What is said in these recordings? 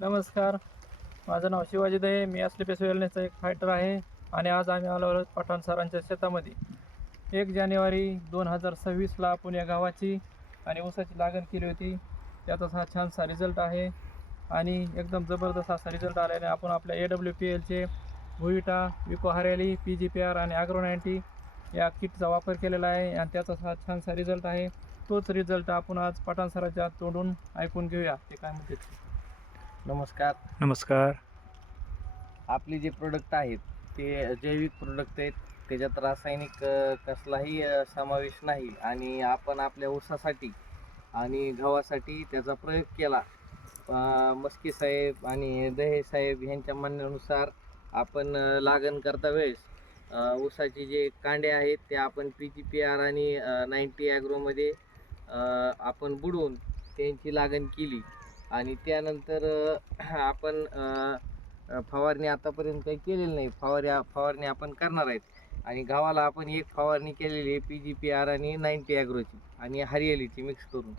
नमस्कार. माझं नाव शिवाजी दये. मी स्लीपेस वेलनेसचा एक फायटर आहे आणि आज आम्ही आलो आहोत पठाण सरांच्या शेतामध्ये. 1 जानेवारी 2026ला आपण या गव्हाची आणि ऊसाची लागण केली होती. त्याचा हा छानसा रिझल्ट आहे आणि एकदम जबरदस्त असा रिझल्ट आल्याने आपण आपल्या AWPLचे भुईटा, विको हरियाली, PGPR आणि ॲग्रो90 या किटचा वापर केलेला आहे आणि त्याचा हा छानसा रिझल्ट आहे. तोच रिझल्ट आपण आज पठाण सरांच्या तोंडून ऐकून घेऊया, ते काय म्हणतात ते. नमस्कार. नमस्कार. आपले जे प्रोडक्ट आहेत ते जैविक प्रोडक्ट आहेत. त्याच्यात रासायनिक कसलाही समावेश नाही आणि आपण आपल्या ऊसासाठी आणि गव्हासाठी त्याचा प्रयोग केला. मस्के साहेब आणि दहे साहेब यांच्या म्हणण्यानुसार आपण लागण करता वेळेस ऊसाचे जे कांडे आहेत ते आपण PGPR आणि 90 ॲग्रोमध्ये आपण बुडवून त्यांची लागण केली आणि त्यानंतर आपण फवारणी आतापर्यंत काही केलेली नाही. फवारणी आपण करणार आहेत आणि गव्हाला आपण एक फवारणी केलेली आहे PGPR आणि 90 ॲग्रोची आणि हरियालीची मिक्स करून.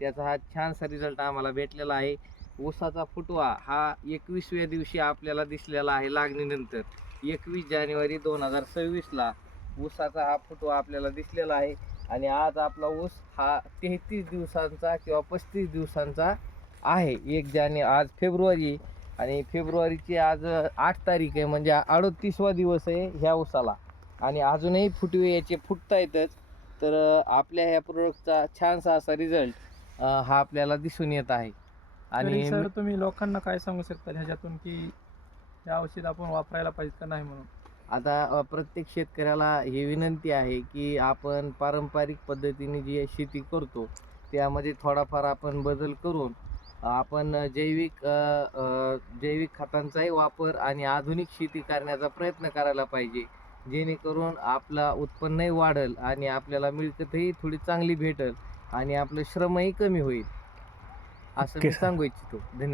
त्याचा हा छानसा रिझल्ट आम्हाला भेटलेला आहे. ऊसाचा फुटवा हा 21व्या दिवशी आपल्याला दिसलेला आहे लागणीनंतर. 21 जानेवारी 2026ला ऊसाचा हा फुटवा आपल्याला दिसलेला आहे आणि आज आपला ऊस हा 33 दिवसांचा किंवा 35 दिवसांचा आहे. आज फेब्रुवारी आणि फेब्रुवारीची आज 8 तारीख आहे, म्हणजे 38वा दिवस आहे ह्या ऊसाला आणि अजूनही फुटवे याचे फुटता येतच. तर आपल्या ह्या प्रोडक्टचा छानसा असा रिझल्ट हा आपल्याला दिसून येत आहे. तरी आणि सर तुम्ही लोकांना काय सांगू शकता ह्याच्यातून की हे औषध आपण वापरायला पाहिजे का नाही म्हणून? आता प्रत्येक शेतकऱ्याला ही विनंती आहे की आपण पारंपरिक पद्धतीने जी शेती करतो त्यामध्ये थोडाफार आपण बदल करून आपण जैविक खतांचाही वापर आणि आधुनिक शेती करण्याचा प्रयत्न करायला पाहिजे, जेणेकरून आपला उत्पन्नही वाढेल आणि आपल्याला मिळकतही थोडी चांगली भेटेल आणि आपलं श्रमही कमी होईल, असं मी सांगू इच्छितो. धन्यवाद.